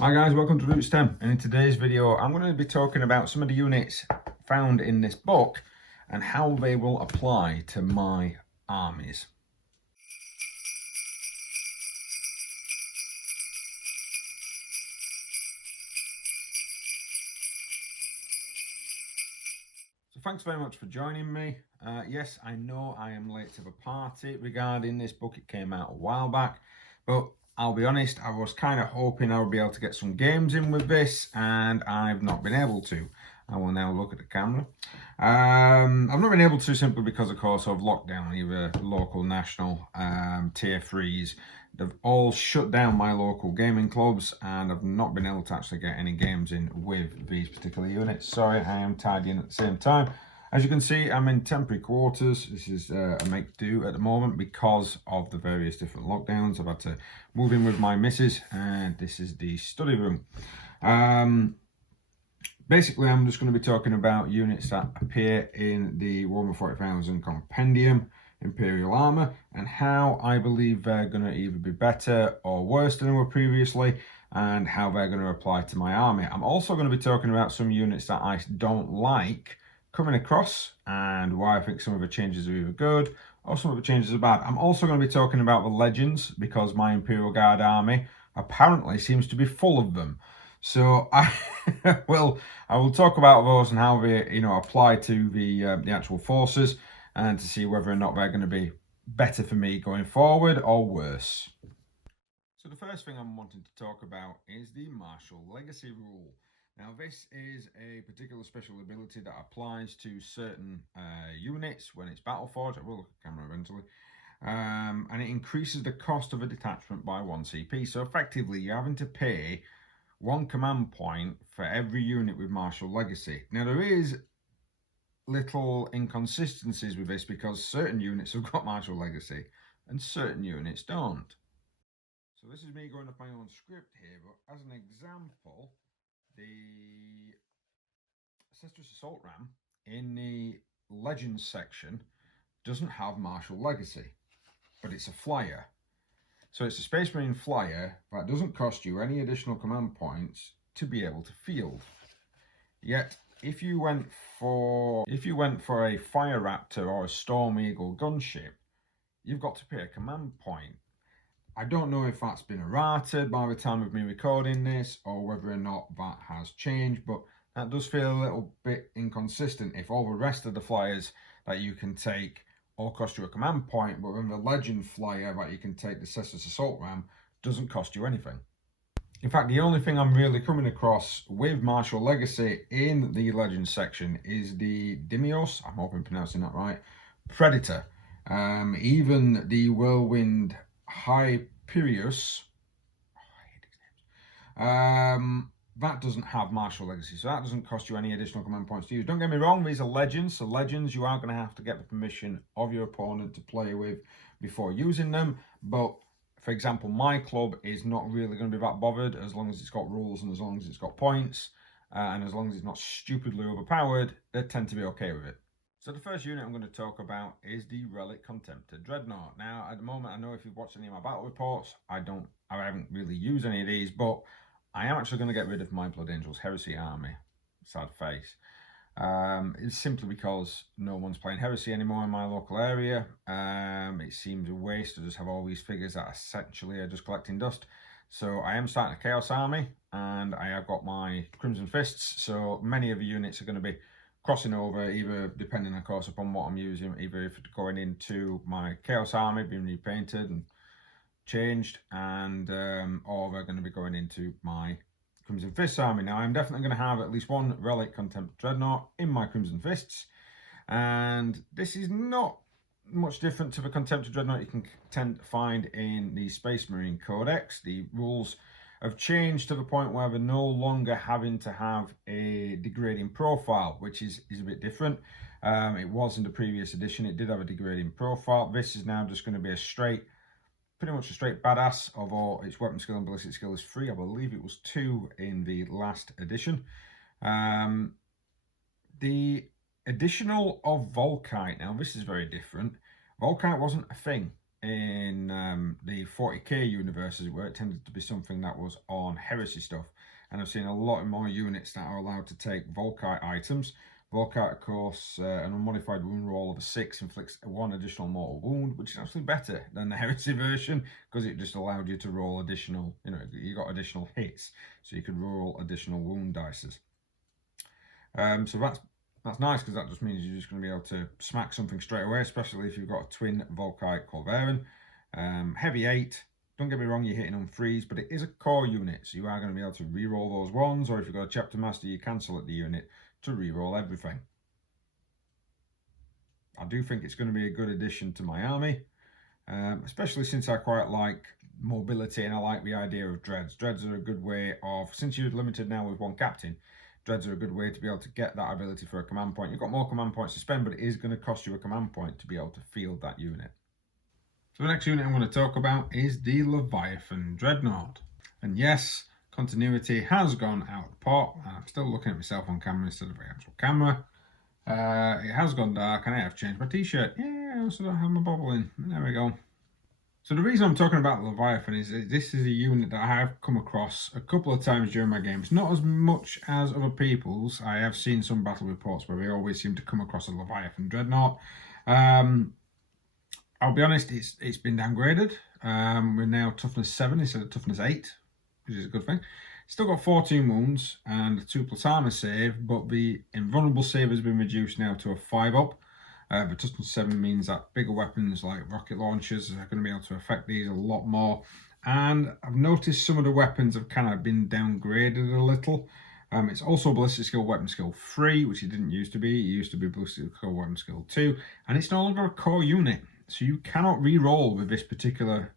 Hi guys, welcome to Root STEM, and in today's video I'm going to be talking about some of the units found in this book and how they will apply to my armies. So thanks very much for joining me. Yes, I know I am late to the party regarding this book. It came out a while back, but I'll be honest, I was kind of hoping I would be able to get some games in with this, and I've not been able to. I will now look at the camera. I've not been able to simply because, of course, of lockdown, either local, national, tier 3s. They've all shut down my local gaming clubs, and I've not been able to actually get any games in with these particular units. Sorry, I am tidying at the same time. As you can see, I'm in temporary quarters. This is a make-do at the moment because of the various different lockdowns. I've had to move in with my missus, and this is the study room. Basically, I'm just going to be talking about units that appear in the Warhammer 40,000 Compendium, Imperial Armour, and how I believe they're going to either be better or worse than they were previously, and how they're going to apply to my army. I'm also going to be talking about some units that I don't like coming across, and why I think some of the changes are either good or some of the changes are bad. I'm also going to be talking about the legends, because my Imperial Guard army apparently seems to be full of them. So I will talk about those and how they apply to the actual forces, and to see whether or not they're going to be better for me going forward or worse. So the first thing I'm wanting to talk about is the Martial Legacy rule. Now, this is a particular special ability that applies to certain units when it's Battleforged. I will look at the camera eventually. And it increases the cost of a detachment by 1 CP. So effectively, you're having to pay 1 command point for every unit with Martial Legacy. Now, there is little inconsistencies with this, because certain units have got Martial Legacy and certain units don't. So this is me going off my own script here, but as an example, the Ancestral Assault Ram in the Legends section doesn't have Martial Legacy, but it's a flyer. So it's a Space Marine flyer that doesn't cost you any additional command points to be able to field. Yet, if you went for a Fire Raptor or a Storm Eagle gunship, you've got to pay a command point. I don't know if that's been errated by the time of me recording this, or whether or not that has changed, but that does feel a little bit inconsistent if all the rest of the flyers that you can take all cost you a command point, but then the Legend flyer that you can take, the Cestus Assault Ram, doesn't cost you anything. In fact, the only thing I'm really coming across with Martial Legacy in the Legends section is the Dimios, I'm hoping I'm pronouncing that right, Predator. Even the Whirlwind Hyperius, that doesn't have Martial Legacy, so that doesn't cost you any additional command points to use. Don't get me wrong, these are Legends, so Legends you are going to have to get the permission of your opponent to play with before using them, but for example, my club is not really going to be that bothered as long as it's got rules and as long as it's got points, and as long as it's not stupidly overpowered, they tend to be okay with it. So the first unit I'm going to talk about is the Relic Contempt Dreadnought. Now, at the moment, I know if you've watched any of my battle reports, I haven't really used any of these, but I am actually going to get rid of my Blood Angels Heresy army. Sad face. It's simply because no one's playing Heresy anymore in my local area. It seems a waste to just have all these figures that essentially are just collecting dust. So I am starting a Chaos army, and I have got my Crimson Fists, so many of the units are going to be crossing over, either depending of course upon what I'm using, either if it's going into my Chaos army, being repainted and changed, and or they're going to be going into my Crimson Fists army. Now, I'm definitely going to have at least one Relic Contempt Dreadnought in my Crimson Fists, and this is not much different to the Contempt Dreadnought you can tend to find in the Space Marine Codex. The rules have changed to the point where they're no longer having to have a degrading profile, which is a bit different. It was in the previous edition, it did have a degrading profile. This is now just going to be pretty much a straight badass, although its weapon skill and ballistic skill is 3. I believe it was 2 in the last edition. The additional of Volkite, now this is very different. Volkite wasn't a thing in the 40k universe, as it were. It tended to be something that was on heresy stuff. And I've seen a lot more units that are allowed to take Volkite items. Volkite, of course, an unmodified wound roll of a 6 inflicts 1 additional mortal wound, which is actually better than the heresy version, because it just allowed you to roll additional, you got additional hits, so you could roll additional wound dices. So that's nice, because that just means you're just going to be able to smack something straight away, especially if you've got a twin Volkite Culverin. Heavy 8. Don't get me wrong, you're hitting on 3s, but it is a core unit, so you are going to be able to re-roll those 1s, or if you've got a Chapter Master, you cancel at the unit to re-roll everything. I do think it's going to be a good addition to my army, especially since I quite like mobility and I like the idea of dreads. Dreads are a good way of, since you're limited now with 1 captain, dreads are a good way to be able to get that ability for a command point. You've got more command points to spend, but it is going to cost you a command point to be able to field that unit. So the next unit I'm going to talk about is the Leviathan Dreadnought. And yes, continuity has gone out of the pot. I'm still looking at myself on camera instead of the actual camera. It has gone dark and I have changed my t-shirt. Yeah, I also don't have my bobble in. There we go. So the reason I'm talking about Leviathan is that this is a unit that I have come across a couple of times during my games. Not as much as other people's. I have seen some battle reports where we always seem to come across a Leviathan Dreadnought. I'll be honest, it's been downgraded. We're now toughness 7 instead of toughness 8, which is a good thing. Still got 14 wounds and a 2+ armor save, but the invulnerable save has been reduced now to a 5+. The toughness 7 means that bigger weapons like rocket launchers are going to be able to affect these a lot more. And I've noticed some of the weapons have kind of been downgraded a little. It's also ballistic skill weapon skill 3, which it didn't used to be. It used to be ballistic skill weapon skill 2, and it's no longer a core unit. So you cannot re-roll with this particular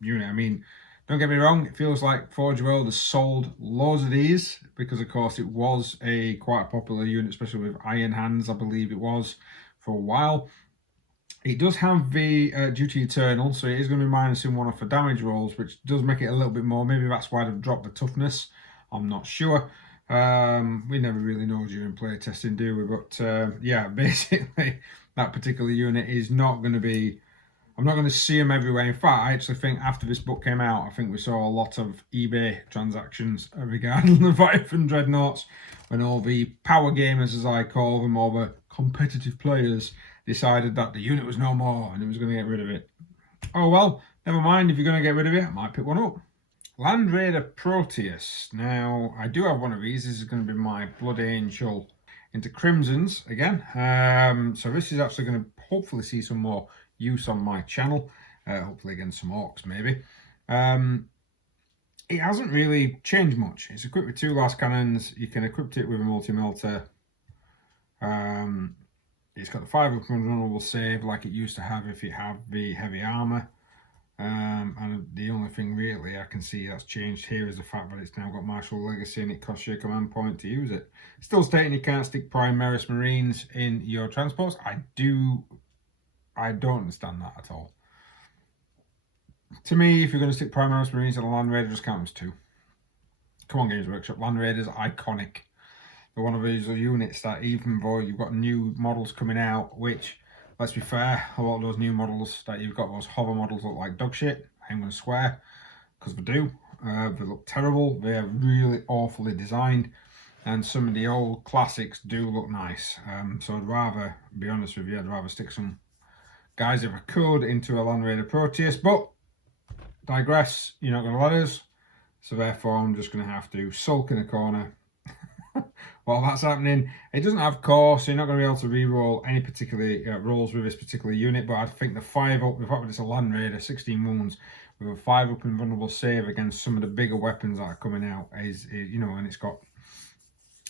unit. I mean, don't get me wrong, it feels like Forge World has sold loads of these, because of course it was quite a popular unit, especially with Iron Hands, I believe it was, for a while. It does have the Duty Eternal, so it is going to be minusing 1 off for damage rolls, which does make it a little bit more. Maybe that's why they've dropped the toughness. I'm not sure. We never really know during play testing, do we? But yeah, basically that particular unit is not going to be, I'm not going to see them everywhere. In fact, I actually think after this book came out, I think we saw a lot of eBay transactions regarding the Leviathan Dreadnoughts, when all the power gamers, as I call them, or the competitive players, decided that the unit was no more and it was going to get rid of it. Oh well, never mind. If you're going to get rid of it, I might pick one up. Land Raider Proteus. Now, I do have one of these. This is going to be my Blood Angel into Crimsons again. So this is actually going to hopefully see some more use on my channel. Hopefully against some orcs, maybe. It hasn't really changed much. It's equipped with 2 last cannons. You can equip it with a multi-melter. It's got the 5+ vulnerable save like it used to have if you have the heavy armor. And the only thing really I can see that's changed here is the fact that it's now got Martial Legacy and it costs you a command point to use it. Still stating you can't stick Primaris Marines in your transports. I don't understand that at all. To me, if you're going to stick Primaris Marines on a Land Raider, just count them as 2. Come on, Games Workshop. Land Raider's iconic. They're one of these units that, even though you've got new models coming out, which, let's be fair, a lot of those new models that you've got, those hover models, look like dog shit. I'm going to swear, because they do. They look terrible. They're really awfully designed. And some of the old classics do look nice. So I'd rather, be honest with you, I'd rather stick some guys, if I could, into a Land Raider Proteus. But, digress, you're not going to let us. So therefore, I'm just going to have to sulk in a corner while that's happening. It doesn't have core, so you're not going to be able to re-roll any particular rolls with this particular unit, but I think the 5+, the fact that it's a Land Raider, 16 wounds, with a 5+ invulnerable save against some of the bigger weapons that are coming out is you know, and it's got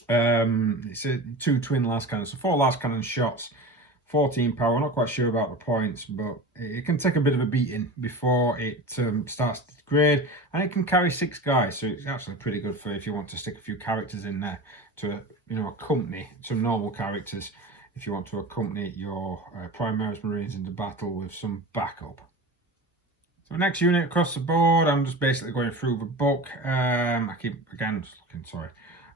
it's a 2 twin last cannons, so 4 last cannon shots, 14 power. I'm not quite sure about the points, but it can take a bit of a beating before it starts to degrade, and it can carry 6 guys, so it's actually pretty good for if you want to stick a few characters in there to, you know, accompany some normal characters, if you want to accompany your Primaris Marines into battle with some backup. So next unit across the board, I'm just basically going through the book. I keep, again, just looking, sorry.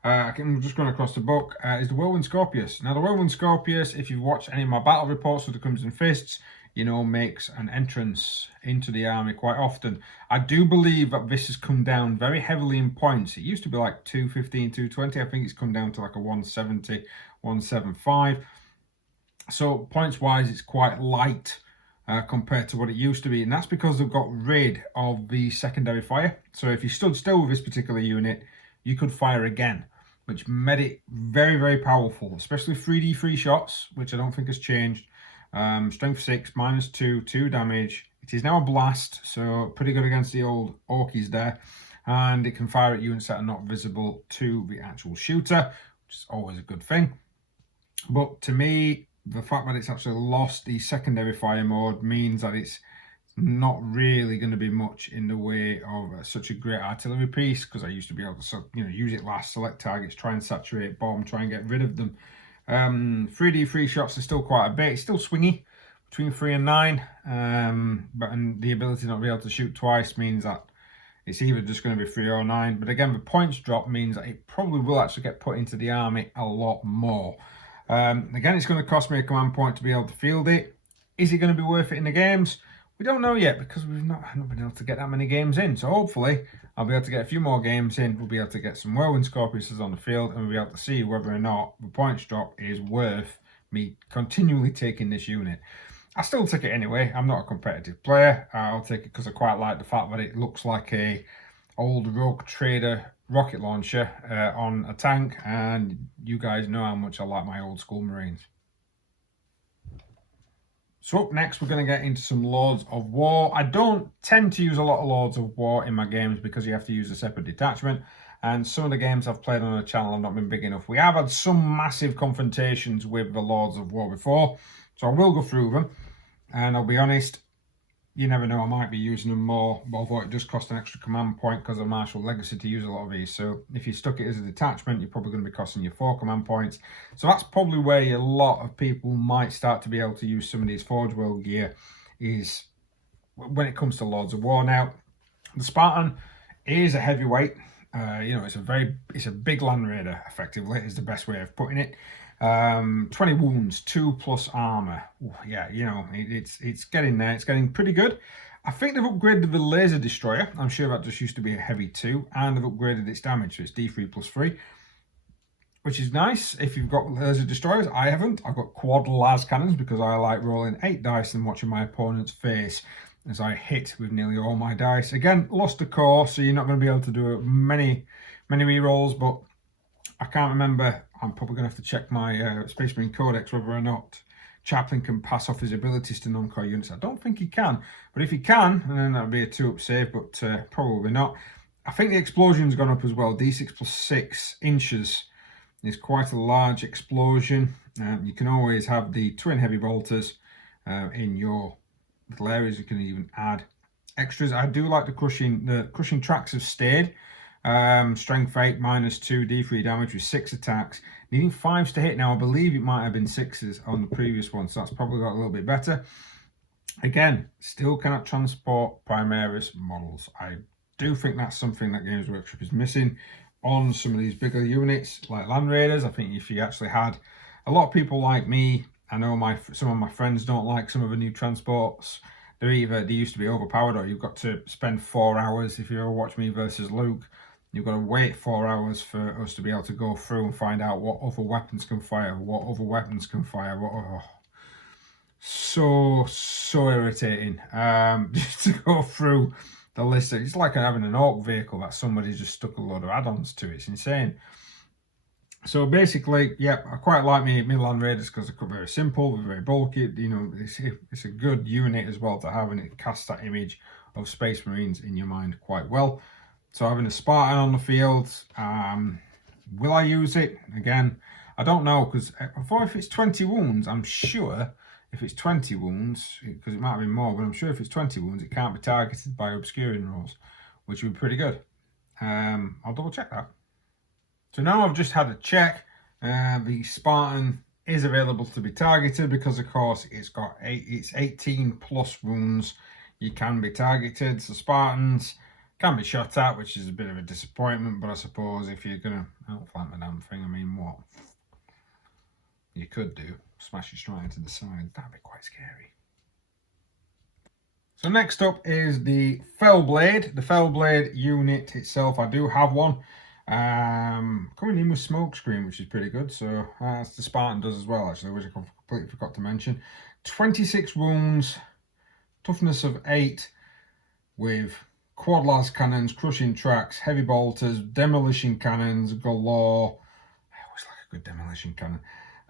I'm just going across the book, is the Whirlwind Scorpius. Now the Whirlwind Scorpius, if you've watched any of my battle reports with the Crimson Fists, you know, makes an entrance into the army quite often. I do believe that this has come down very heavily in points. It used to be like 215, 220. I think it's come down to like a 170, 175. So points wise, it's quite light compared to what it used to be. And that's because they've got rid of the secondary fire. So if you stood still with this particular unit, you could fire again, which made it very, very powerful, especially 3D3 shots, which I don't think has changed. Strength 6, -2, 2 damage. It is now a blast, so pretty good against the old Orkies there. And it can fire at units that are not visible to the actual shooter, which is always a good thing. But to me, the fact that it's actually lost the secondary fire mode means that it's not really going to be much in the way of such a great artillery piece, because I used to be able to, you know, use it last, select targets, try and saturate, bomb, try and get rid of them. 3D3 shots are still quite a bit. It's still swingy between 3 and 9, but and the ability not to be able to shoot twice means that it's either just going to be 3 or 9. But again, the points drop means that it probably will actually get put into the army a lot more. Again, it's going to cost me a command point to be able to field it. Is it going to be worth it in the games? We don't know yet, because we've not been able to get that many games in. So hopefully I'll be able to get a few more games in. We'll be able to get some whirlwind Scorpiuses on the field, and we'll be able to see whether or not the points drop is worth me continually taking this unit. I still take it anyway. I'm not a competitive player. I'll take it because I quite like the fact that it looks like a old Rogue Trader rocket launcher on a tank, and you guys know how much I like my old school Marines. So up next, we're going to get into some Lords of War. I don't tend to use a lot of Lords of War in my games because you have to use a separate detachment, and some of the games I've played on the channel have not been big enough. We have had some massive confrontations with the Lords of War before, so I will go through them, and I'll be honest, you never know, I might be using them more, although it does cost an extra command point because of Martial Legacy to use a lot of these. So if you stuck it as a detachment, you're probably going to be costing you 4 command points. So that's probably where a lot of people might start to be able to use some of these Forge World gear, is when it comes to Lords of War. Now, the Spartan is a heavyweight. You know, it's a big Land Raider, effectively, is the best way of putting it. 20 wounds, 2+ armor. Ooh, yeah, you know, it's getting there. It's getting pretty good. I think they've upgraded the laser destroyer. I'm sure that just used to be a heavy 2, and they've upgraded its damage, so it's D3+3, which is nice if you've got laser destroyers. I haven't. I've got quad las cannons because I like rolling 8 dice and watching my opponent's face as I hit with nearly all my dice. Again, lost a core, so you're not going to be able to do many rerolls, but I can't remember. I'm probably going to have to check my Space Marine Codex whether or not Chaplain can pass off his abilities to non-core units. I don't think he can, but if he can, then that'll be a 2-up save, but probably not. I think the explosion's gone up as well. D6+6 inches is quite a large explosion. You can always have the twin heavy bolters in your little areas. You can even add extras. I do like the crushing tracks have stayed. Strength 8, -2, D3 damage with 6 attacks. Needing 5s to hit now. I believe it might have been 6s on the previous one, so that's probably got a little bit better. Again, still cannot transport Primaris models. I do think that's something that Games Workshop is missing on some of these bigger units, like Land Raiders. I think if you actually had a lot of people like me, I know some of my friends don't like some of the new transports. They used to be overpowered, or you've got to spend 4 hours. If you ever watch me versus Luke, you've got to wait 4 hours for us to be able to go through and find out what other weapons can fire, so irritating. Just to go through the list. It's like having an orc vehicle that somebody's just stuck a load of add-ons to. It's insane. So basically, yeah, I quite like my Land Raiders because they're very simple, they're very bulky. You know, it's a good unit as well to have, and it casts that image of Space Marines in your mind quite well. So having a Spartan on the field, will I use it? Again, I don't know, because if it's 20 wounds, I'm sure if it's 20 wounds, because it might have been more, but I'm sure if it's 20 wounds, it can't be targeted by obscuring rolls, which would be pretty good. I'll double check that. So now I've just had a check. The Spartan is available to be targeted because, of course, it's 18+ wounds. You can be targeted. So Spartans can be shot at, which is a bit of a disappointment. But I suppose if you're going to outflank the damn thing, I mean, what you could do, smash it straight into the side. That'd be quite scary. So next up is the Fellblade. The Fellblade unit itself, I do have one. Coming in with smokescreen, which is pretty good. So as the Spartan does as well, actually, which I completely forgot to mention. 26 wounds, toughness of 8, with quad las cannons, crushing tracks, heavy bolters, demolition cannons galore. I always like a good demolition cannon,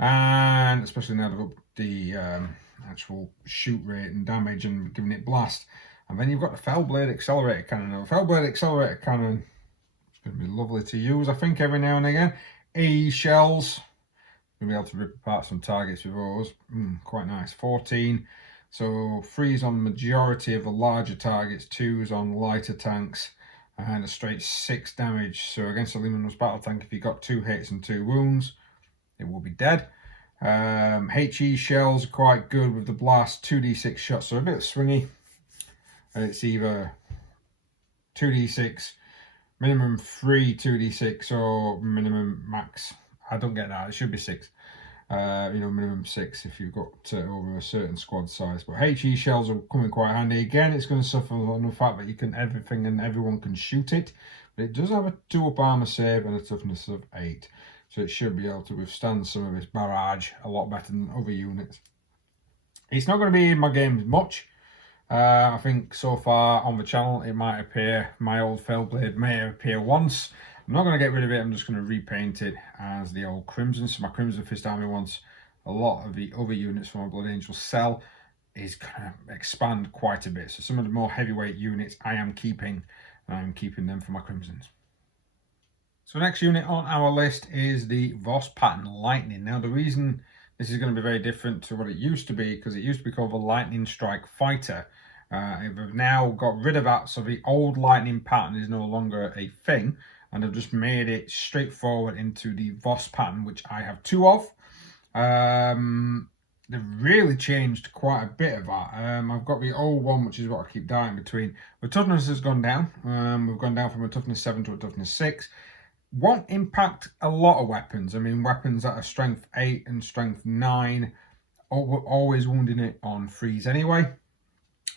and especially now they've upped the actual shoot rate and damage and giving it blast. And then you've got the Fellblade Accelerator Cannon. Now, the Fellblade Accelerator Cannon is going to be lovely to use, I think, every now and again. AE shells, going to be able to rip apart some targets with those. Quite nice. 14. So 3's on majority of the larger targets, 2's on lighter tanks, and a straight 6 damage. So against a Leman-Russ battle tank, if you got 2 hits and 2 wounds, it will be dead. HE shells are quite good with the blast, 2d6 shots, so a bit swingy. It's either 2d6, minimum 3 2d6, or minimum max. I don't get that, it should be 6. Minimum 6 if you've got over a certain squad size. But HE shells are coming quite handy. Again, it's going to suffer on the fact that you can everything and everyone can shoot it, but it does have a 2-up armor save and a toughness of 8. So it should be able to withstand some of this barrage a lot better than other units. It's not going to be in my games much. I think so far on the channel it might appear, my old Fellblade may appear once. I'm not going to get rid of it, I'm just going to repaint it as the old Crimson. So my Crimson Fist Army wants a lot of the other units from my Blood Angel cell is going to expand quite a bit. So some of the more heavyweight units I am keeping, and I'm keeping them for my Crimsons. So next unit on our list is the Vos Patent Lightning. Now the reason this is going to be very different to what it used to be, because it used to be called the Lightning Strike Fighter. They've now got rid of that, so the old Lightning pattern is no longer a thing, and they've just made it straightforward into the Vos pattern, which I have 2 of. They've really changed quite a bit of that. I've got the old one, which is what I keep dying between. The toughness has gone down. We've gone down from a toughness 7 to a toughness 6. Won't impact a lot of weapons. I mean, weapons that are strength 8 and strength 9, always wounding it on 3s anyway.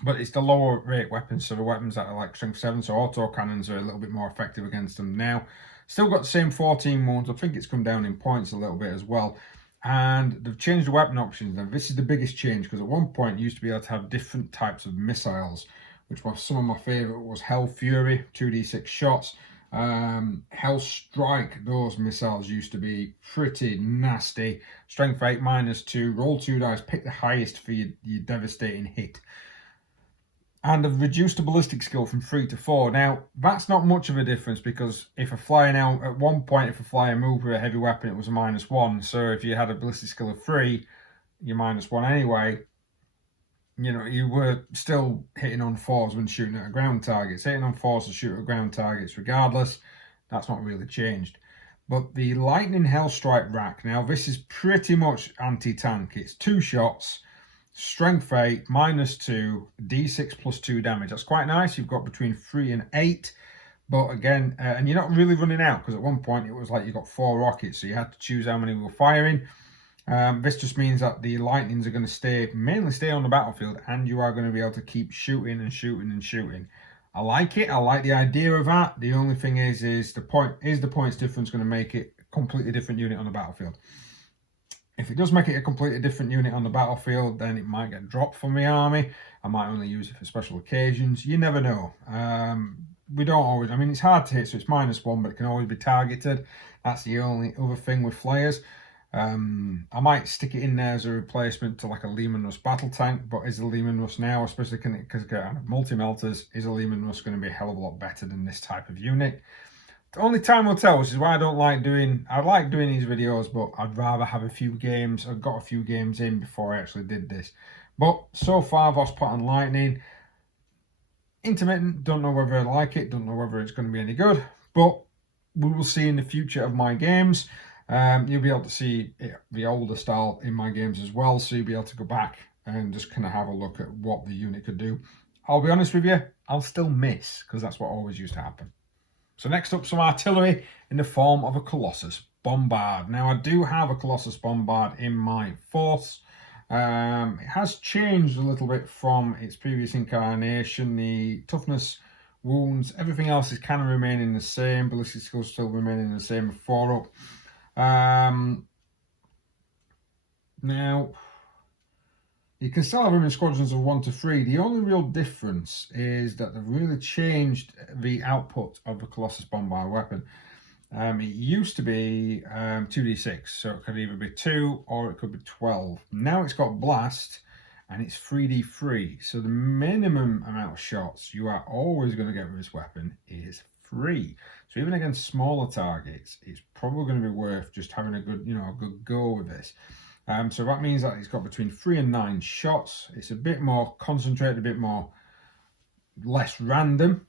But it's the lower rate weapons, so the weapons that are like strength 7, so auto cannons are a little bit more effective against them now. Still got the same 14 wounds. I think it's come down in points a little bit as well. And they've changed the weapon options. Now, this is the biggest change, because at one point you used to be able to have different types of missiles, which was some of my favourite was Hell Fury, 2d6 shots. Hell Strike, those missiles used to be pretty nasty. Strength 8 -2, roll 2 dice, pick the highest for your devastating hit. And they've reduced the ballistic skill from 3 to 4. Now, that's not much of a difference, because if a flyer now, at one point, if a flyer moved with a heavy weapon, it was a -1. So if you had a ballistic skill of 3, you're -1 anyway. You know, you were still hitting on 4s when shooting at a ground target. Hitting on 4s to shoot at ground targets regardless. That's not really changed. But the Lightning Hellstrike rack, now this is pretty much anti-tank. It's 2 shots, strength 8, -2, d6 plus 2 damage. That's quite nice. You've got between 3 and 8. But again, and you're not really running out, because at one point it was like you got 4 rockets, so you had to choose how many we were firing. This just means that the lightnings are going to mainly stay on the battlefield, and you are going to be able to keep shooting and shooting and shooting. I like it. I like the idea of that. The only thing is the points difference going to make it a completely different unit on the battlefield? If it does make it a completely different unit on the battlefield, then it might get dropped from the army. I might only use it for special occasions. You never know. We don't always. I mean, it's hard to hit, so it's -1, but it can always be targeted. That's the only other thing with flayers. I might stick it in there as a replacement to like a Leman-Russ battle tank, but is the Leman-Russ now, especially because multi-melters, is a Leman-Russ going to be a hell of a lot better than this type of unit? The only time will tell, which is why I like doing these videos, but I'd rather have a few games. I've got a few games in before I actually did this. But so far, Vos Patent Lightning, intermittent, don't know whether I like it, don't know whether it's going to be any good, but we will see in the future of my games. You'll be able to see the older style in my games as well, so you'll be able to go back and just kind of have a look at what the unit could do. I'll be honest with you, I'll still miss, because that's what always used to happen. So next up, some artillery in the form of a Colossus Bombard. Now, I do have a Colossus Bombard in my force. It has changed a little bit from its previous incarnation. The toughness, wounds, everything else is kind of remaining the same. Ballistic skills still remaining the same, 4 up. Now, you can still have them in squadrons of 1 to 3. The only real difference is that they've really changed the output of the Colossus Bombard weapon. It used to be 2d6, so it could either be 2 or it could be 12. Now it's got blast and it's 3d3, so the minimum amount of shots you are always going to get with this weapon is 3. So even against smaller targets, it's probably going to be worth just having a good, a good go with this. So that means that it's got between 3 and 9 shots. It's a bit more concentrated, a bit more less random.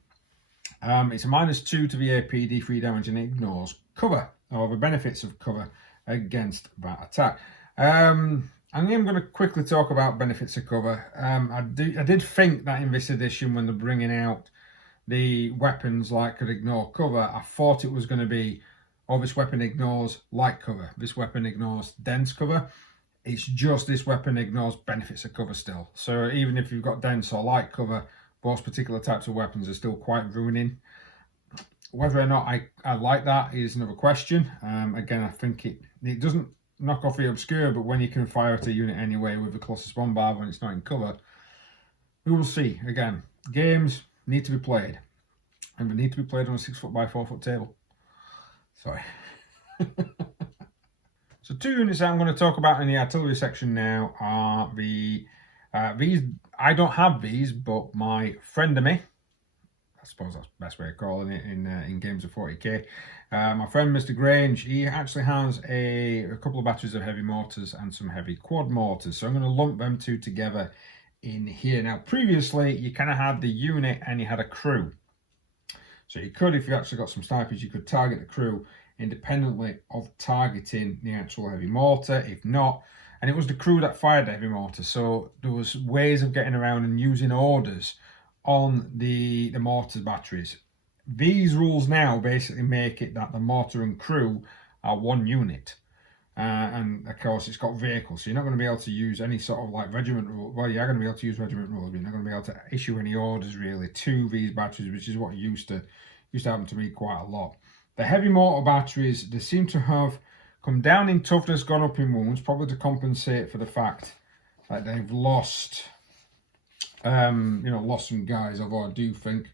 It's a -2 to the AP, D3 damage, and it ignores cover, or the benefits of cover against that attack. And I'm going to quickly talk about benefits of cover. I did think that in this edition, when they're bringing out the weapons like could ignore cover, I thought it was going to be, oh, this weapon ignores light cover, this weapon ignores dense cover. It's just this weapon ignores benefits of cover still. So even if you've got dense or light cover, those particular types of weapons are still quite ruining. Whether or not I like that is another question. Again, I think it doesn't knock off the obscure, but when you can fire at a unit anyway with the Colossus Bombard when it's not in cover, we will see. Again, games need to be played, and they need to be played on a 6 foot by 4 foot table. Sorry. So 2 units that I'm going to talk about in the artillery section now are these. I don't have these, but my friend of me, I suppose that's the best way of calling it in games of 40k. My friend Mr. Grange, he actually has a couple of batteries of heavy mortars and some heavy quad mortars. So I'm going to lump them 2 together in here. Now, previously, you kind of had the unit and you had a crew. So you could, if you actually got some snipers, you could target the crew independently of targeting the actual heavy mortar. If not, and it was the crew that fired the heavy mortar, so there was ways of getting around and using orders on the mortar batteries. These rules now basically make it that the mortar and crew are 1 unit, and of course it's got vehicles, so you're not going to be able to use any sort of like regiment rule. Well, you are going to be able to use regiment rules, but you're not going to be able to issue any orders really to these batteries, which is what used to happen to me quite a lot. The heavy mortar batteries, they seem to have come down in toughness, gone up in wounds, probably to compensate for the fact that they've lost, lost some guys. Although I do think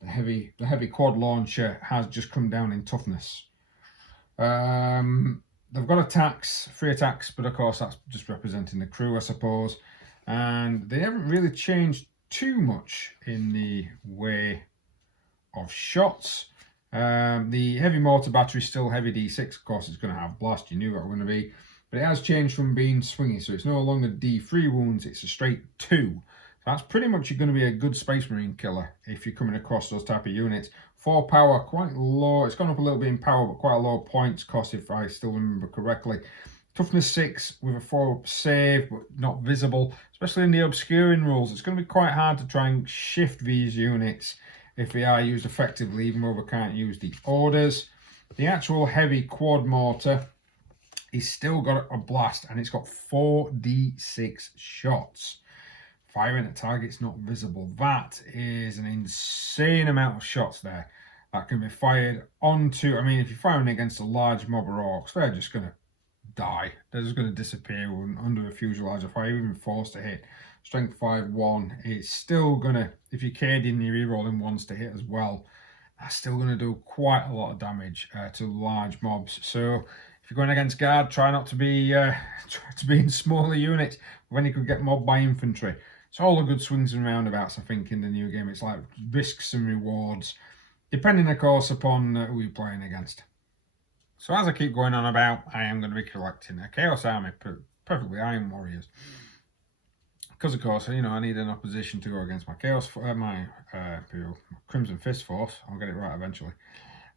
the heavy quad launcher has just come down in toughness. They've got attacks, 3 attacks, but of course that's just representing the crew, I suppose. And they haven't really changed too much in the way of shots. The heavy mortar battery is still heavy D6, of course it's going to have blast, you knew what it was going to be, but it has changed from being swingy, so it's no longer D3 wounds, it's a straight 2. So that's pretty much going to be a good Space Marine killer if you're coming across those type of units. 4 power, quite low, it's gone up a little bit in power, but quite a low points cost if I still remember correctly. Toughness 6 with a 4 save, but not visible, especially in the obscuring rules. It's going to be quite hard to try and shift these units if they are used effectively, even though we can't use the orders. The actual heavy quad mortar is still got a blast, and it's got 4d6 shots. Firing at targets not visible. That is an insane amount of shots there that can be fired onto. I mean, if you're firing against a large mob of orcs, they're just going to die. They're just going to disappear under a fuselage of fire, even forced to hit. Strength 5-1, it's still gonna, if you're KDing, you're re-rolling 1s to hit as well, that's still gonna do quite a lot of damage to large mobs. So if you're going against guard, try not to be in smaller units when you could get mobbed by infantry. It's all the good swings and roundabouts, I think, in the new game. It's like risks and rewards, depending of course upon who you're playing against. So as I keep going on about, I am going to be collecting a Chaos Army, perfectly Iron Warriors. Because of course, I need an opposition to go against my Imperial Crimson Fist force. I'll get it right eventually.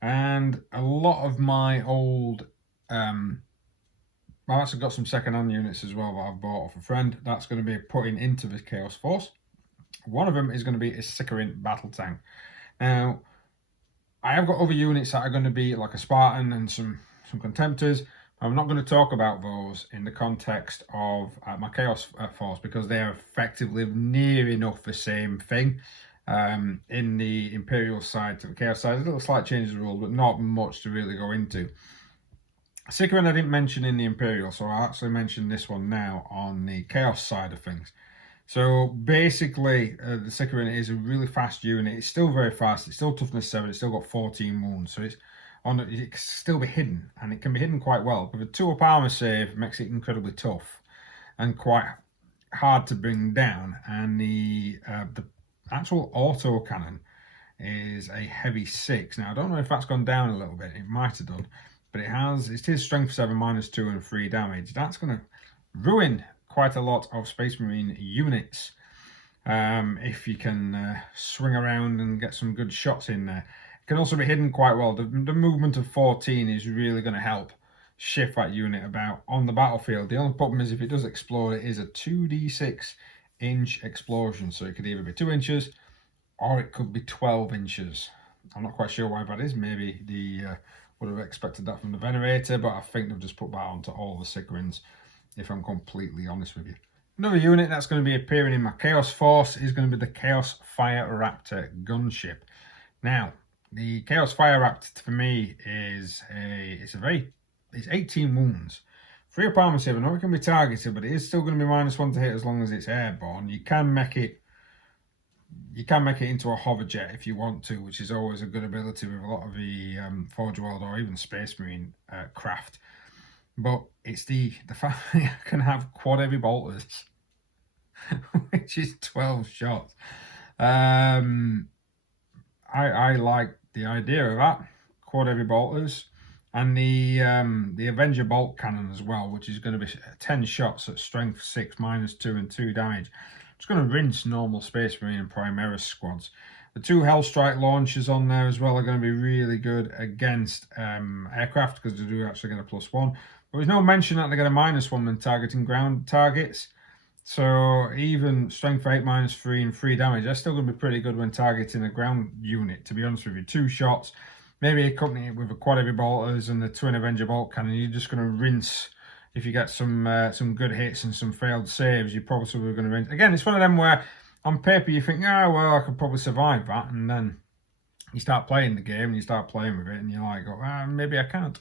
And a lot of my old, I've actually got some second-hand units as well that I've bought off a friend. That's going to be putting into this Chaos Force. One of them is going to be a Sickerin battle tank. Now, I have got other units that are going to be like a Spartan and some Contemptors. I'm not going to talk about those in the context of my Chaos Force, because they are effectively near enough the same thing. In the Imperial side to the Chaos side, a little slight change of the rules, but not much to really go into. Sicaran I didn't mention in the Imperial, so I'll actually mention this one now on the Chaos side of things. So basically, the Sicaran is a really fast unit. It's still very fast. It's still toughness 7. It's still got 14 wounds, so it can still be hidden, and it can be hidden quite well. But the 2-up armor save makes it incredibly tough and quite hard to bring down. And the actual auto cannon is a heavy 6. Now I don't know if that's gone down a little bit. It might have done, but it is strength 7, -2 and 3 damage. That's going to ruin quite a lot of Space Marine units if you can swing around and get some good shots in there. It can also be hidden quite well. The movement of 14 is really going to help shift that unit about on the battlefield. The only problem is if it does explode, it is a 2d6 inch explosion, so it could either be 2 inches or it could be 12 inches. I'm not quite sure why that is. Maybe the would have expected that from the Venerator, but I think they've just put that onto all the Sicarans, if I'm completely honest with you. Another unit that's going to be appearing in my Chaos Force is going to be the Chaos Fire Raptor gunship. Now, the Chaos Fire Raptor for me is it's 18 wounds. 3-up armor save. I know it can be targeted, but it is still going to be -1 to hit as long as it's airborne. You can make it into a hover jet if you want to, which is always a good ability with a lot of the Forge World or even Space Marine craft. But it's the fact that you can have quad heavy bolters, which is 12 shots. I like the idea of that. Quad heavy bolters. And the Avenger bolt cannon as well, which is going to be 10 shots at strength 6, -2 and 2 damage. It's going to rinse normal Space Marine and Primaris squads. The 2 Hellstrike launchers on there as well are going to be really good against aircraft, because they do actually get a +1. But there's no mention that they get a -1 when targeting ground targets. So even strength 8, -3 and 3 damage, that's still going to be pretty good when targeting a ground unit, to be honest with you. 2 shots, maybe accompany it with a quad heavy bolters and the Twin Avenger bolt cannon. You're just going to rinse. If you get some good hits and some failed saves, you're probably going to rinse. Again, it's one of them where on paper you think, oh, well, I could probably survive that. And then you start playing the game and you start playing with it and you're like, oh, maybe I can't.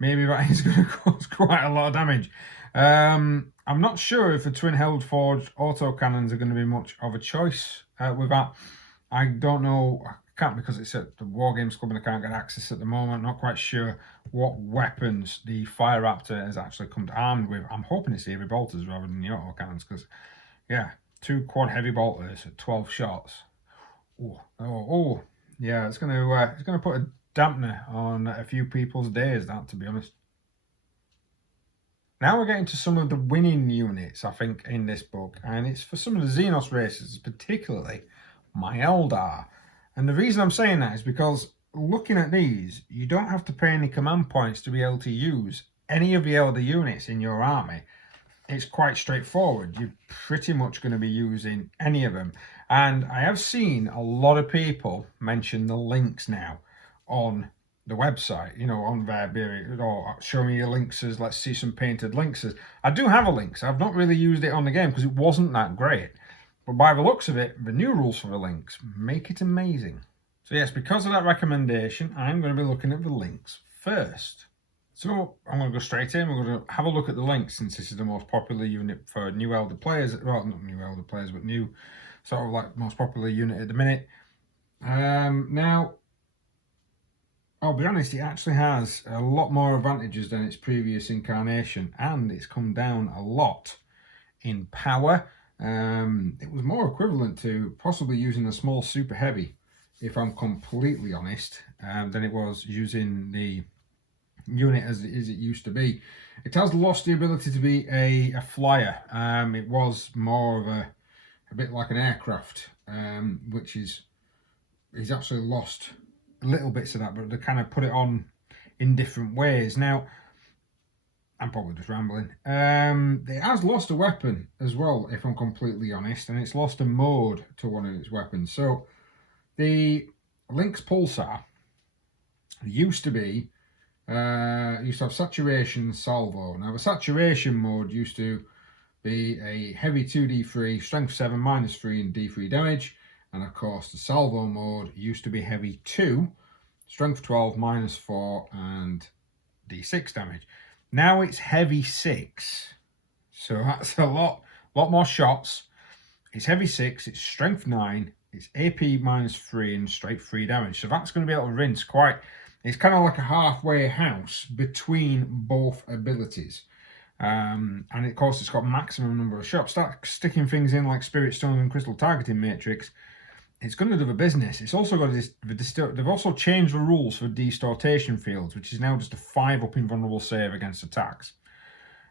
Maybe that is going to cause quite a lot of damage. I'm not sure if the twin held forged autocannons are going to be much of a choice with that. I don't know. I can't, because it's at the War Games Club and I can't get access at the moment. Not quite sure what weapons the Fire Raptor has actually come armed with. I'm hoping it's the heavy bolters rather than the autocannons, because, yeah, 2 quad heavy bolters at 12 shots. Oh, yeah, it's going to put a dampener on a few people's days, that, to be honest. Now we're getting to some of the winning units, I think, in this book, and it's for some of the Xenos races, particularly my Eldar. And the reason I'm saying that is because looking at these, you don't have to pay any command points to be able to use any of the Eldar units in your army. It's quite straightforward. You're pretty much going to be using any of them. And I have seen a lot of people mention the links now on the website, you know, on there, or show me your links as, let's see some painted links. I do have a links. I've not really used it on the game because it wasn't that great. But by the looks of it, the new rules for the links make it amazing. So yes, because of that recommendation, I'm going to be looking at the links first. So I'm going to go straight in. We're going to have a look at the links, since this is the most popular unit for new Eldar players. Well, not new Eldar players, but new sort of like most popular unit at the minute. Now, I'll be honest, it actually has a lot more advantages than its previous incarnation, and it's come down a lot in power. It was more equivalent to possibly using a small super heavy, if I'm completely honest, than it was using the unit as it used to be. It has lost the ability to be a flyer. It was more of a bit like an aircraft, which he's actually lost little bits of that, but they kind of put it on in different ways. Now, I'm probably just rambling. It has lost a weapon as well, if I'm completely honest, and it's lost a mode to one of its weapons. So the Lynx Pulsar used to be used to have saturation salvo. Now the saturation mode used to be a heavy 2d3, strength 7, -3 and d3 damage. And of course the salvo mode used to be heavy 2, strength 12, -4 and d6 damage. Now it's heavy 6, so that's a lot more shots. It's heavy 6, it's strength 9, it's AP -3 and straight 3 damage. So that's going to be able to rinse quite. It's kind of like a halfway house between both abilities. And of course it's got maximum number of shots. Start sticking things in like Spirit Stones and Crystal Targeting Matrix, it's going to do the business. It's also got this. They've also changed the rules for distortation fields, which is now just a 5-up invulnerable save against attacks,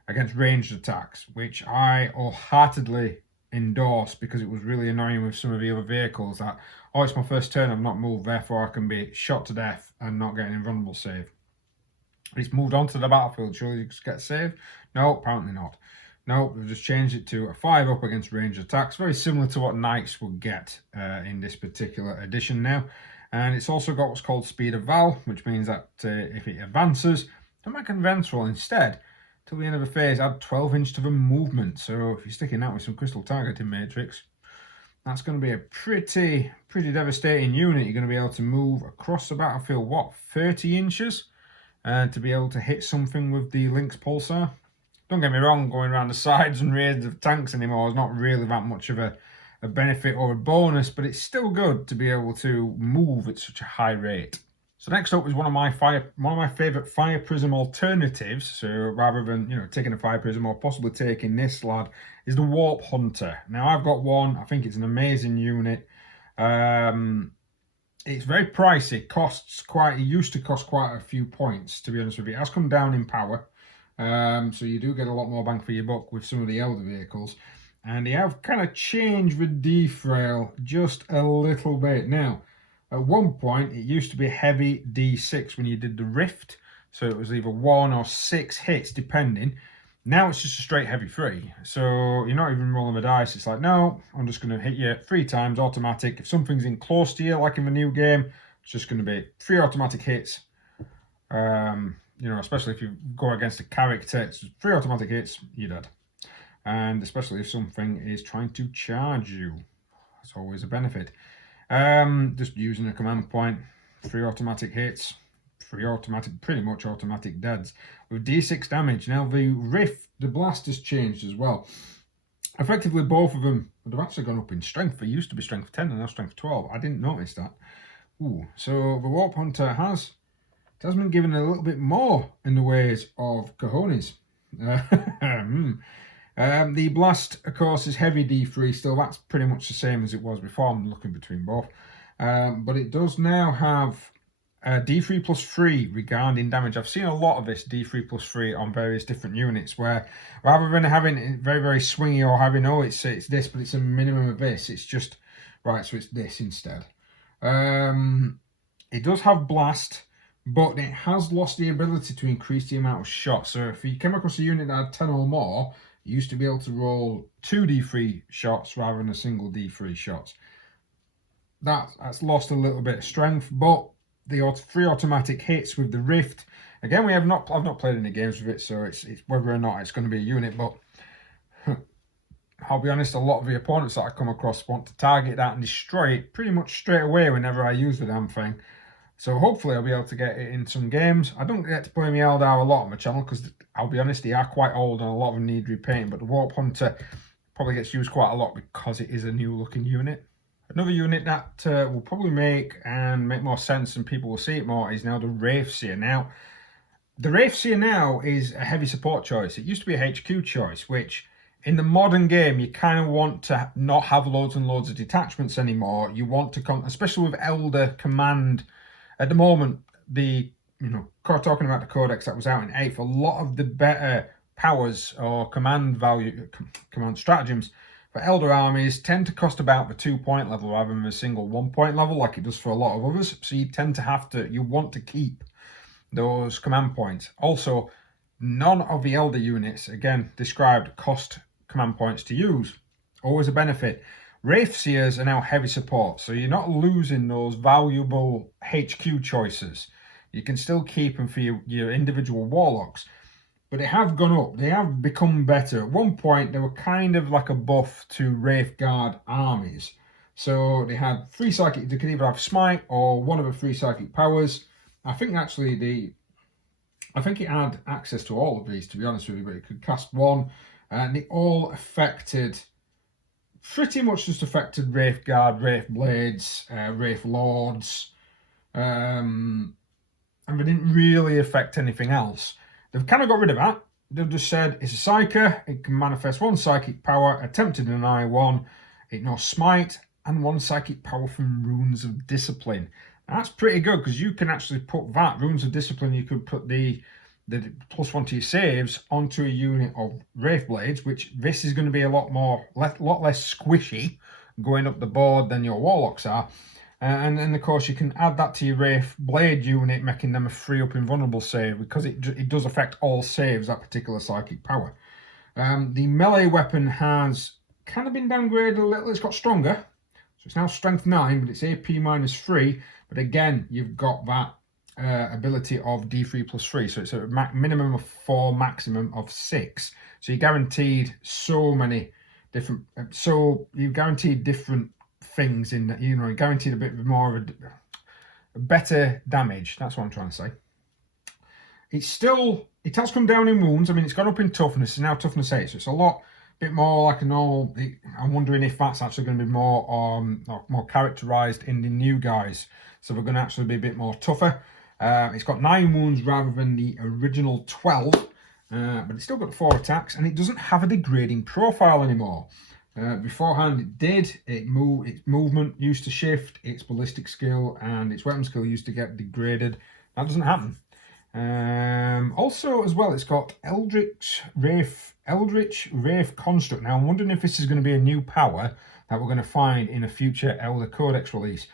against ranged attacks, which I wholeheartedly endorse because it was really annoying with some of the other vehicles that, oh, it's my first turn, I've not moved, therefore I can be shot to death and not get an invulnerable save. It's moved on to the battlefield, surely you get saved? No, apparently not. No, they've just changed it to a 5-up against ranged attacks, very similar to what Knights would get in this particular edition now. And it's also got what's called Speed of Val, which means that if it advances, don't make an advance roll. Instead, till the end of the phase, add 12 inch to the movement. So if you're sticking that with some Crystal Targeting Matrix, that's going to be a pretty devastating unit. You're going to be able to move across the battlefield, what, 30 inches? To be able to hit something with the Lynx Pulsar. Don't get me wrong, going around the sides and rears of tanks anymore is not really that much of a benefit or a bonus, but it's still good to be able to move at such a high rate. So next up is one of my favourite Fire Prism alternatives. So rather than taking a Fire Prism or possibly taking this lad, is the Warp Hunter. Now I've got one. I think it's an amazing unit. It's very pricey. It used to cost quite a few points, to be honest with you. It has come down in power. So you do get a lot more bang for your buck with some of the Eldar vehicles. And they have kind of changed the defrail just a little bit. Now, at one point, it used to be heavy D6 when you did the Rift. So it was either 1 or 6 hits, depending. Now it's just a straight heavy 3. So you're not even rolling the dice. It's like, no, I'm just going to hit you 3 times automatic. If something's in close to you, like in the new game, it's just going to be 3 automatic hits. Especially if you go against a character, it's 3 automatic hits, you're dead. And especially if something is trying to charge you, it's always a benefit. Just using a command point, 3 automatic hits, 3 automatic, pretty much automatic deads with D6 damage. Now the Rift, the blast has changed as well. Effectively, both of them would have actually gone up in strength. They used to be strength 10 and now strength 12. I didn't notice that. So the Warp Hunter has been given a little bit more in the ways of cojones. The blast, of course, is heavy D3 still. That's pretty much the same as it was before. I'm looking between both. But it does now have D3 plus 3 regarding damage. I've seen a lot of this D3 plus 3 on various different units where rather than having it very, very swingy or having, oh, it's this, but it's a minimum of this, it's just, right, so it's this instead. It does have blast, but it has lost the ability to increase the amount of shots. So if you came across a unit that had 10 or more, you used to be able to roll 2 D3 shots rather than a single D3 shots. That's lost a little bit of strength, but the 3 automatic hits with the Rift, again, I've not played any games with it, so it's whether or not it's going to be a unit, but I'll be honest, a lot of the opponents that I come across want to target that and destroy it pretty much straight away whenever I use the damn thing. So hopefully I'll be able to get it in some games. I don't get to play my Eldar a lot on my channel because I'll be honest, they are quite old and a lot of them need repainting, but the Warp Hunter probably gets used quite a lot because it is a new looking unit. Another unit that will probably make more sense and people will see it more is now the Wraithseer. Now, the Wraithseer now is a heavy support choice. It used to be a HQ choice, which in the modern game, you kind of want to not have loads and loads of detachments anymore. You want to, especially with Eldar Command, at the moment, talking about the Codex that was out in 8th, a lot of the better powers or command stratagems for Eldar armies tend to cost about the 2-point level rather than the single 1-point level like it does for a lot of others. So you tend to you want to keep those command points. Also, none of the Eldar units, again, described cost command points to use. Always a benefit. Wraithseers are now heavy support, so you're not losing those valuable HQ choices You can still keep them for your individual warlocks, but they have gone up. They have become better. At one point, they were kind of like a buff to Wraithguard armies. So they had 3 psychic. They could either have smite or one of the 3 psychic powers. I think actually I think it had access to all of these, to be honest with you, but it could cast one, and they all affected, pretty much just affected Wraithguard, Wraith Blades, Wraith Lords, and they didn't really affect anything else. They've kind of got rid of that. They've just said it's a Psyker, it can manifest 1 psychic power, attempted an I1, it knows smite, and 1 psychic power from Runes of Discipline. That's pretty good, because you can actually put that, Runes of Discipline, you could put the +1 to your saves onto a unit of Wraith Blades, which this is going to be a lot less squishy going up the board than your Warlocks are. And then, of course, you can add that to your Wraith Blade unit, making them a 3-up invulnerable save, because it does affect all saves, that particular psychic power. The melee weapon has kind of been downgraded a little. It's got stronger. So it's now strength 9, but it's AP -3. But again, you've got that ability of D3 +3. So it's a minimum of 4, maximum of 6. So you're guaranteed so many different... So you're guaranteed different things in that, you know, guaranteed a bit more of a better damage. That's what I'm trying to say. It has come down in wounds. I mean, it's gone up in toughness. It's now toughness 8, so it's a bit more like a normal. I'm wondering if that's actually going to be more characterized in the new guys. So we're going to actually be a bit more tougher. It's got 9 wounds rather than the original 12, but it's still got 4 attacks, and it doesn't have a degrading profile anymore. Beforehand it did. Its movement used to shift, its ballistic skill and its weapon skill used to get degraded. That doesn't happen. Also as well, it's got Eldritch Wraith Construct. Now I'm wondering if this is going to be a new power that we're going to find in a future Eldar Codex release.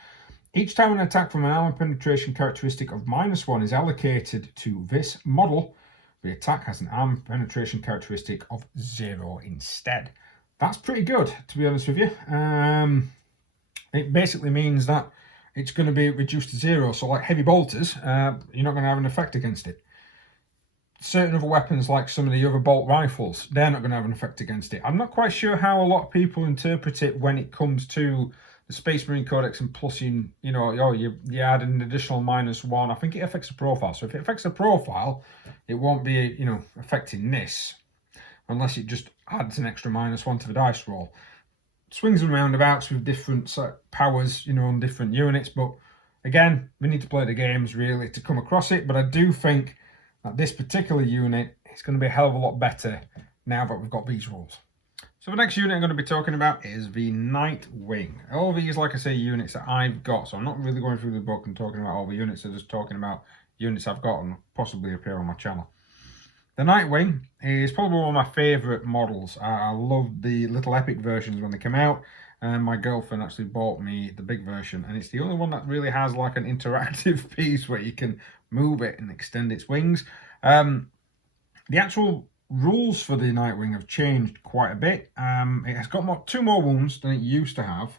Each time an attack from an armor penetration characteristic of -1 is allocated to this model, the attack has an armor penetration characteristic of 0 instead. That's pretty good, to be honest with you. It basically means that it's going to be reduced to 0. So like heavy bolters, you're not going to have an effect against it. Certain other weapons, like some of the other bolt rifles, they're not going to have an effect against it. I'm not quite sure how a lot of people interpret it when it comes to the Space Marine Codex, and plus you add an additional -1. I think it affects the profile. So if it affects the profile, it won't be, affecting this, unless it just adds an extra -1 to the dice roll. Swings and roundabouts with different powers, on different units. But again, we need to play the games really to come across it. But I do think that this particular unit is going to be a hell of a lot better now that we've got these rules. So the next unit I'm going to be talking about is the Nightwing. All these, like I say, units that I've got. So I'm not really going through the book and talking about all the units. I'm just talking about units I've got and possibly appear on my channel. The Nightwing is probably one of my favourite models. I loved the little epic versions when they came out, and my girlfriend actually bought me the big version, and it's the only one that really has like an interactive piece where you can move it and extend its wings. The actual rules for the Nightwing have changed quite a bit. It has got 2 more wounds than it used to have.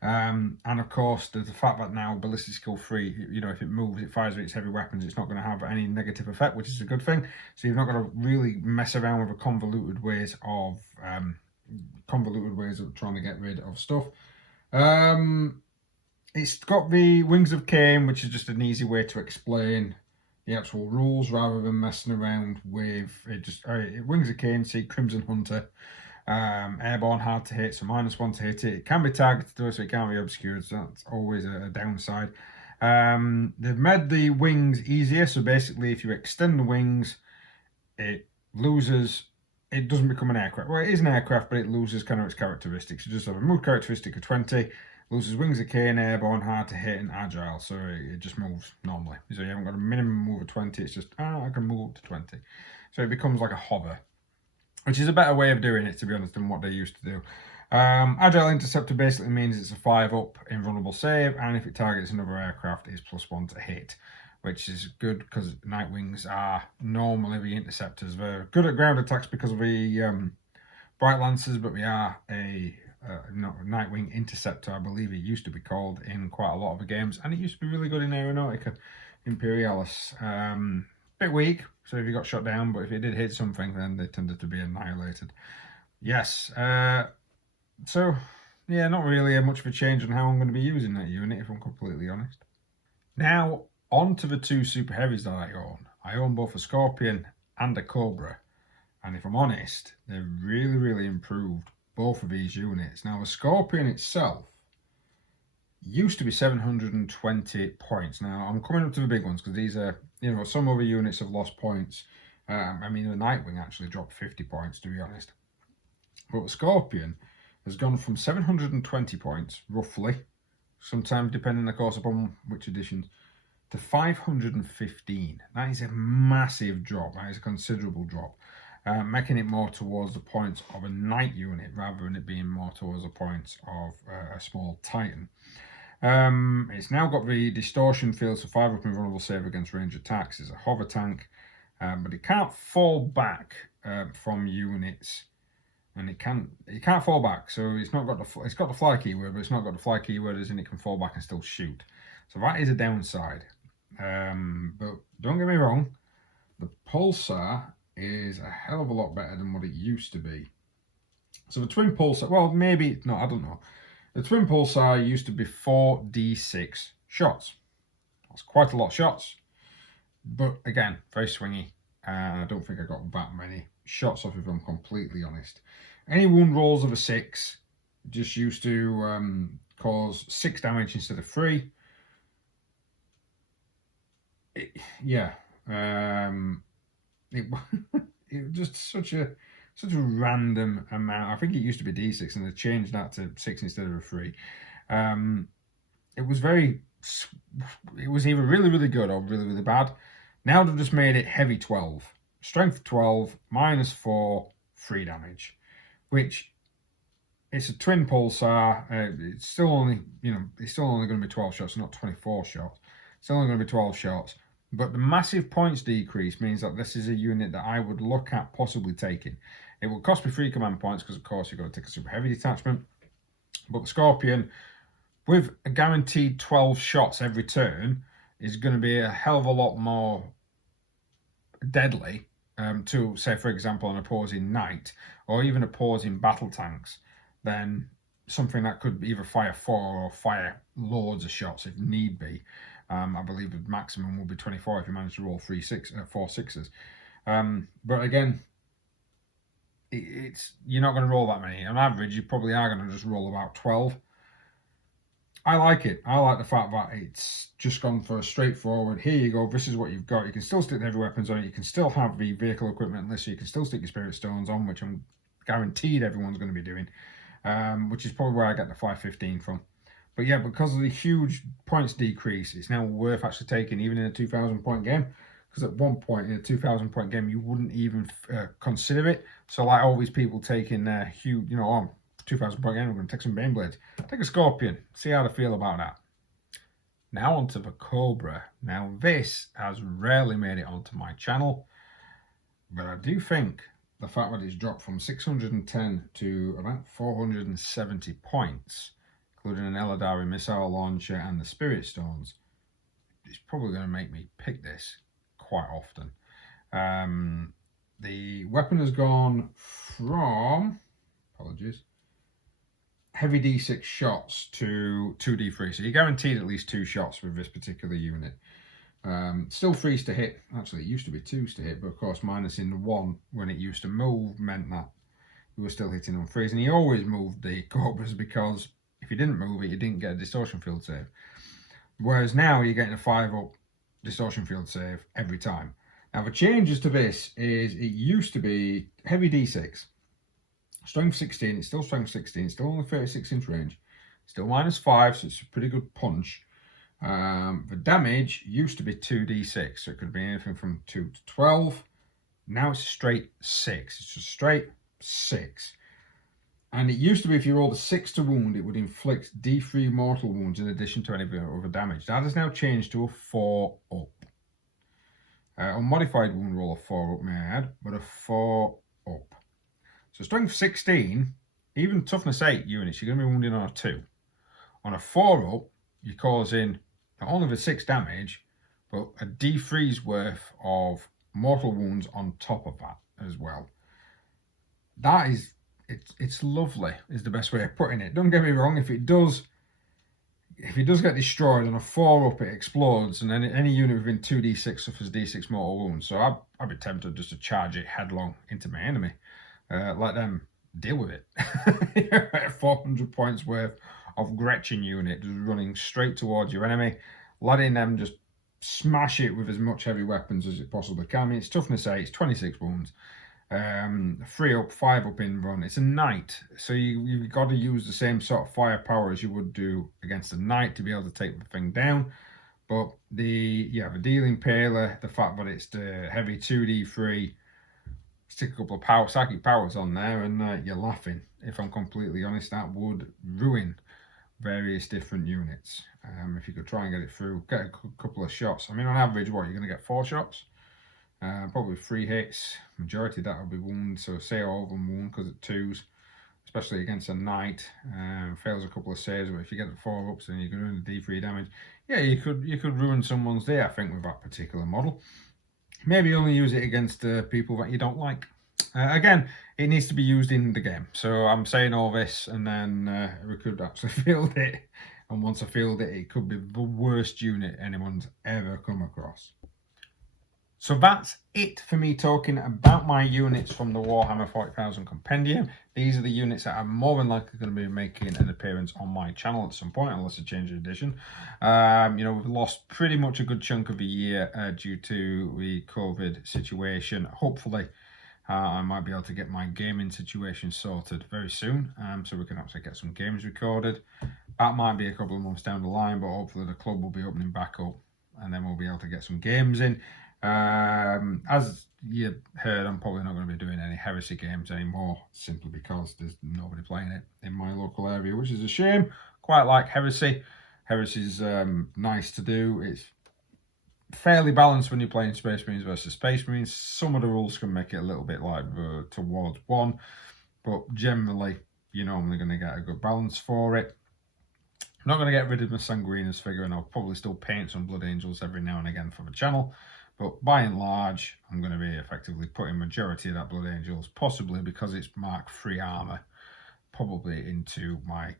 And of course, there's the fact that now ballistic skill 3, if it moves, it fires with its heavy weapons, it's not going to have any negative effect, which is a good thing. So you've not got to really mess around with the convoluted ways of trying to get rid of stuff. It's got the Wings of Cain, which is just an easy way to explain the actual rules rather than messing around with it. Just Wings of Cain, see Crimson Hunter. Airborne, hard to hit, so -1 to hit it. It can be targeted though, so it can't be obscured, so that's always a downside. They've made the wings easier, so basically if you extend the wings, it doesn't become an aircraft. Well, it is an aircraft, but it loses kind of its characteristics. You just have a move characteristic of 20, loses Wings of Cain, airborne, hard to hit, and agile, so it just moves normally. So you haven't got a minimum move of 20, it's just, I can move up to 20. So it becomes like a hover, which is a better way of doing it, to be honest, than what they used to do. Agile Interceptor basically means it's a 5-up invulnerable save, and if it targets another aircraft, it's +1 to hit, which is good because Nightwings are normally the interceptors. They're good at ground attacks because of the Bright Lancers, but we are a Nightwing Interceptor, I believe it used to be called, in quite a lot of the games, and it used to be really good in Aeronautica. Imperialis. Bit weak, so if you got shot down, but if it did hit something, then they tended to be annihilated. Yes, so yeah, not really much of a change on how I'm going to be using that unit, if I'm completely honest. Now, on to the two super heavies that I own. I own both a Scorpion and a Cobra, and if I'm honest, they've really improved both of these units. Now, the Scorpion itself used to be 720 points. Now, I'm coming up to the big ones because these are, you know, some other units have lost points. I mean, the Nightwing actually dropped 50 points, to be honest. But the Scorpion has gone from 720 points, roughly, sometimes depending, of course, upon which editions, to 515. That is a massive drop. That is a considerable drop. Making it more towards the points of a Knight unit rather than it being more towards the points of a small Titan. It's now got the distortion field, so 5 up invulnerable save against range attacks. It's a hover tank, but it can't fall back from units, and it can't fall back. So it's got the fly keyword, but it's not got the fly keyword as in it can fall back and still shoot. So that is a downside. But don't get me wrong, the Pulsar is a hell of a lot better than what it used to be. So the twin Pulsar, well, maybe no, I don't know. The twin Pulsar used to be 4d6 shots. That's quite a lot of shots, but again, very swingy. I don't think I got that many shots off, if I'm completely honest. Any wound rolls of a 6 just used to cause 6 damage instead of 3. It was just such a random amount. I think it used to be d6 and they changed that to 6 instead of a 3. It was either really good or really bad. Now they've just made it heavy 12, strength 12, -4, 3 damage, which it's a twin Pulsar. It's still only going to be 12 shots, not 24 shots. It's only going to be 12 shots. But the massive points decrease means that this is a unit that I would look at possibly taking. It will cost me 3 command points because, of course, you've got to take a super heavy detachment. But the Scorpion, with a guaranteed 12 shots every turn, is going to be a hell of a lot more deadly to, say, for example, an opposing Knight or even opposing battle tanks than something that could either fire 4 or fire loads of shots if need be. I believe the maximum will be 24 if you manage to roll 4 6s. But again, you're not going to roll that many. On average, you probably are going to just roll about 12. I like it. I like the fact that it's just gone for a straightforward, here you go, this is what you've got. You can still stick the heavy weapons on it. You can still have the vehicle equipment list. So you can still stick your Spirit Stones on, which I'm guaranteed everyone's going to be doing, which is probably where I get the 515 from. But yeah, because of the huge points decrease, it's now worth actually taking, even in a 2,000 point game. Because at one point in a 2,000 point game, you wouldn't even consider it. So like all these people taking huge, 2,000 point game, we're going to take some Baneblades. Take a Scorpion, see how they feel about that. Now onto the Cobra. Now this has rarely made it onto my channel, but I do think the fact that it's dropped from 610 to about 470 points, including an Eldar missile launcher and the Spirit Stones, it's probably going to make me pick this quite often. The weapon has gone from, heavy d6 shots to 2d3, so you're guaranteed at least 2 shots with this particular unit. Still 3s to hit. Actually, it used to be 2s to hit, but of course minusing the 1 when it used to move meant that you were still hitting on 3s, and he always moved the Cobras because if you didn't move it, you didn't get a distortion field save. Whereas now you're getting a 5-up distortion field save every time. Now the changes to this is it used to be heavy d6, strength 16, it's still strength 16, it's still only 36-inch range, still -5, so it's a pretty good punch. The damage used to be 2d6, so it could be anything from 2 to 12. Now it's straight 6, it's just straight 6. And it used to be if you rolled a 6 to wound, it would inflict d3 mortal wounds in addition to any other damage. That has now changed to a 4-up. Unmodified wound roll of 4-up, may I add, but a 4-up. So strength 16, even toughness 8 units, you're going to be wounding on a 2. On a 4-up, you're causing not only the 6 damage, but a D3's worth of mortal wounds on top of that as well. That is, it's lovely, is the best way of putting it. Don't get me wrong, if it does get destroyed on a 4-up, it explodes, and any unit within 2d6 suffers d6 mortal wounds. So I'd be tempted just to charge it headlong into my enemy. Let them deal with it. 400 points worth of Gretchen unit just running straight towards your enemy, letting them just smash it with as much heavy weapons as it possibly can. I mean, it's toughness 8, it's 26 wounds. 3-up, 5-up in run. It's a knight, so you've got to use the same sort of firepower as you would do against a knight to be able to take the thing down. But the dealing impaler, the fact that it's the heavy 2d3, stick a couple of psychic powers on there, and you're laughing. If I'm completely honest, that would ruin various different units. If you could try and get it through, get a couple of shots. I mean, on average, what, you're going to get 4 shots? Probably 3 hits. Majority of that will be wounds, so say all of them wound because it's 2s, especially against a knight. Fails a couple of saves, but if you get the 4-ups, then you can ruin the D3 damage. Yeah, you could ruin someone's day, I think, with that particular model. Maybe only use it against people that you don't like. Again, it needs to be used in the game. So I'm saying all this, and then we could actually field it. And once I field it, it could be the worst unit anyone's ever come across. So that's it for me talking about my units from the Warhammer 40,000 Compendium. These are the units that I'm more than likely going to be making an appearance on my channel at some point, unless I change the edition. We've lost pretty much a good chunk of a year due to the COVID situation. Hopefully, I might be able to get my gaming situation sorted very soon, so we can actually get some games recorded. That might be a couple of months down the line, but hopefully the club will be opening back up, and then we'll be able to get some games in. As you heard, I'm probably not going to be doing any Heresy games anymore, simply because there's nobody playing it in my local area, which is a shame. Quite like Heresy. Heresy's nice to do. It's fairly balanced when you're playing Space Marines versus Space Marines. Some of the rules can make it a little bit like towards one, but generally you're normally going to get a good balance for it. I'm not going to get rid of my Sanguinus figure, and I'll probably still paint some Blood Angels every now and again for the channel. But by and large, I'm going to be effectively putting majority of that Blood Angels, possibly because it's Mark III armor, probably into my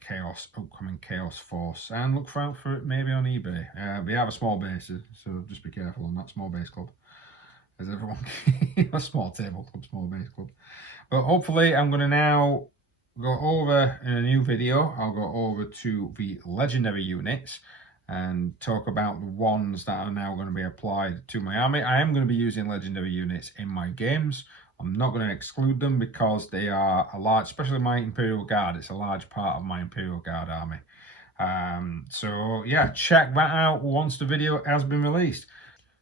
upcoming Chaos Force, and look out for it maybe on eBay. We have a small base, so just be careful on that small base club. As everyone, a small table club, small base club. But hopefully, I'm going to now go over in a new video. I'll go over to the legendary units and talk about the ones that are now going to be applied to my army. I am going to be using legendary units in my games. I'm not going to exclude them because they are a large, especially my Imperial Guard, it's a large part of my Imperial Guard army. So yeah, check that out once the video has been released.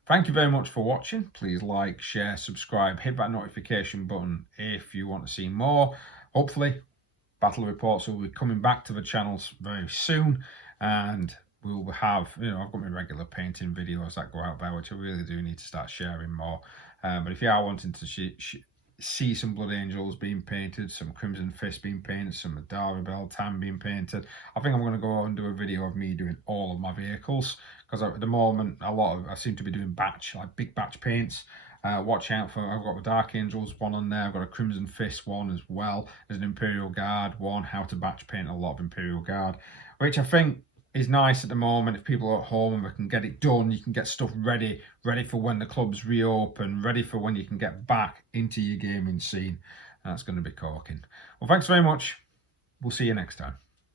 Thank you very much for watching. Please like, share, subscribe, hit that notification button if you want to see more. Hopefully, battle reports will be coming back to the channels very soon, and we'll have, I've got my regular painting videos that go out there, which I really do need to start sharing more. But if you are wanting to see some Blood Angels being painted, some Crimson Fist being painted, some Eldar Beltan being painted, I think I'm going to go and do a video of me doing all of my vehicles, because at the moment I seem to be doing big batch paints. Watch out for, I've got the Dark Angels one on there, I've got a Crimson Fist one as well, there's an Imperial Guard one, how to batch paint a lot of Imperial Guard, which I think is nice at the moment. If people are at home and we can get it done, you can get stuff ready for when the clubs reopen, ready for when you can get back into your gaming scene. That's going to be corking. Well, thanks very much. We'll see you next time.